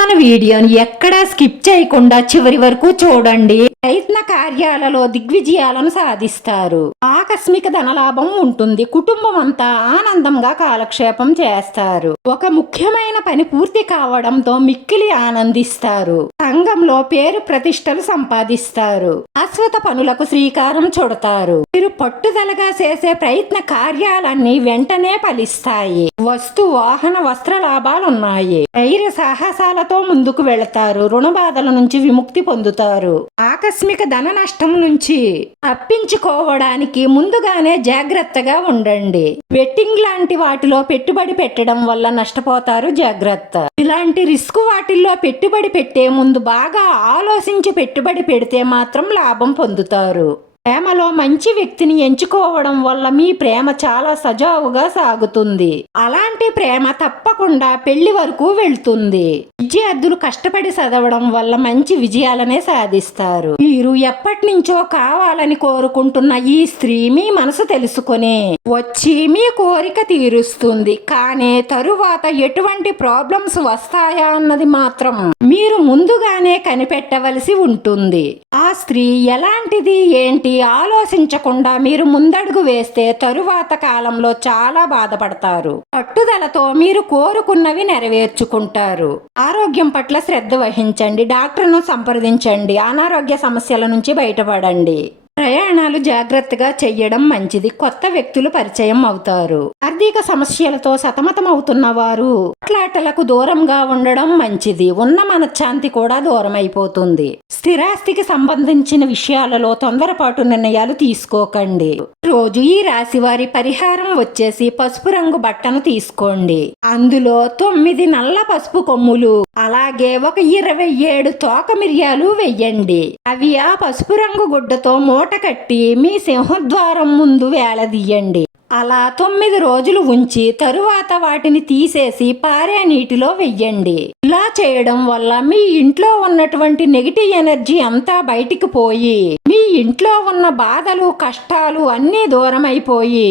మన వీడియోని ఎక్కడా స్కిప్ చేయకుండా చివరి వరకు చూడండి. ప్రయత్న కార్యాలలో దిగ్విజయాలను సాధిస్తారు. ఆకస్మిక ధనలాభం ఉంటుంది. కుటుంబం అంతా ఆనందంగా కాలక్షేపం చేస్తారు. ఒక ముఖ్యమైన పని పూర్తి కావడంతో మిక్కిలి ఆనందిస్తారు. సంఘంలో పేరు ప్రతిష్టలు సంపాదిస్తారు. అశ్వత పనులకు శ్రీకారం చుడతారు. మీరు పట్టుదలగా చేసే ప్రయత్న కార్యాలన్నీ వెంటనే ఫలిస్తాయి. వస్తు వాహన వస్త్ర లాభాలున్నాయి. ధైర్య సాహసాల సాహసాలతో ముందుకు వెళతారు. రుణ బాధల నుంచి విముక్తి పొందుతారు. ఆకస్మిక ధన నష్టం నుంచి తప్పించుకోవడానికి ముందుగానే జాగ్రత్తగా ఉండండి. వెట్టింగ్ లాంటి వాటిలో పెట్టుబడి పెట్టడం వల్ల నష్టపోతారు జాగ్రత్త. ఇలాంటి రిస్క్ వాటిల్లో పెట్టుబడి పెట్టే ముందు బాగా ఆలోచించి పెట్టుబడి పెడితే మాత్రం లాభం పొందుతారు. ప్రేమలో మంచి వ్యక్తిని ఎంచుకోవడం వల్ల మీ ప్రేమ చాలా సజావుగా సాగుతుంది. అలాంటి ప్రేమ తప్పకుండా పెళ్ళి వరకు వెళ్తుంది. విద్యార్థులు కష్టపడి చదవడం వల్ల మంచి విజయాలనే సాధిస్తారు. మీరు ఎప్పటి నుంచో కావాలని కోరుకుంటున్న ఈ స్త్రీ మీ మనసు తెలుసుకొని వచ్చి మీ కోరిక తీరుస్తుంది. కానీ తరువాత ఎటువంటి ప్రాబ్లమ్స్ వస్తాయా అన్నది మాత్రం మీరు ముందుగానే కనిపెట్టవలసి ఉంటుంది. ఆ స్త్రీ ఎలాంటిది ఏంటి ఆలోచించకుండా మీరు ముందడుగు వేస్తే తరువాత కాలంలో చాలా బాధపడతారు. పట్టుదల పట్టుదలతో మీరు కోరుకున్నవి నెరవేర్చుకుంటారు. ఆరోగ్యం పట్ల శ్రద్ధ వహించండి. డాక్టర్ను సంప్రదించండి. అనారోగ్య సమస్యల నుంచి బయటపడండి. ప్రయాణాలు జాగ్రత్తగా చెయ్యడం మంచిది. కొత్త వ్యక్తులు పరిచయం అవుతారు. ఆర్థిక సమస్యలతో సతమతమవుతున్న వారు మాట్లాటలకు దూరంగా ఉండడం మంచిది. ఉన్న మనశ్శాంతి కూడా దూరం అయిపోతుంది స్థిరాస్తికి సంబంధించిన విషయాలలో తొందరపాటు నిర్ణయాలు తీసుకోకండి. రోజు ఈ రాశి వారి పరిహారం వచ్చేసి పసుపు రంగు బట్టను తీసుకోండి. అందులో తొమ్మిది నల్ల పసుపు కొమ్ములు అలాగే ఒక ఇరవై ఏడు తోక మిరియాలు వెయ్యండి అవి ఆ పసుపు రంగు గుడ్డతో మూట కట్టి మీ సింహద్వారం ముందు వేలదీయండి అలా తొమ్మిది రోజులు ఉంచి తరువాత వాటిని తీసేసి పారే నీటిలో వెయ్యండి. ఇలా చేయడం వల్ల మీ ఇంట్లో ఉన్నటువంటి నెగిటివ్ ఎనర్జీ అంతా బయటికి పోయి మీ ఇంట్లో ఉన్న బాధలు కష్టాలు అన్నీ దూరం అయిపోయి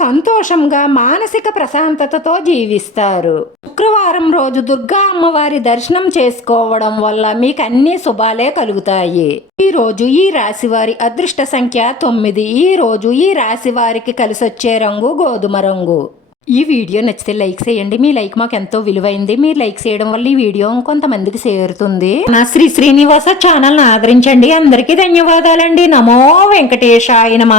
సంతోషంగా మానసిక ప్రశాంతతతో జీవిస్తారు. శుక్రవారం రోజు దుర్గా అమ్మవారి దర్శనం చేసుకోవడం వల్ల మీకు అన్ని శుభాలే కలుగుతాయి. ఈ రోజు ఈ రాశి వారి అదృష్ట సంఖ్య తొమ్మిది. ఈ రోజు ఈ రాశి వారికి కలిసొచ్చే రంగు గోధుమ రంగు. ఈ వీడియో నచ్చితే లైక్ చేయండి. మీ లైక్ మాకు ఎంతో విలువైంది. మీరు లైక్ చేయడం వల్ల ఈ వీడియో కొంతమందికి చేరుతుంది. నా శ్రీ శ్రీనివాస ఛానల్ ఆదరించండి. అందరికీ ధన్యవాదాలండి. నమో వెంకటేశాయ నమ.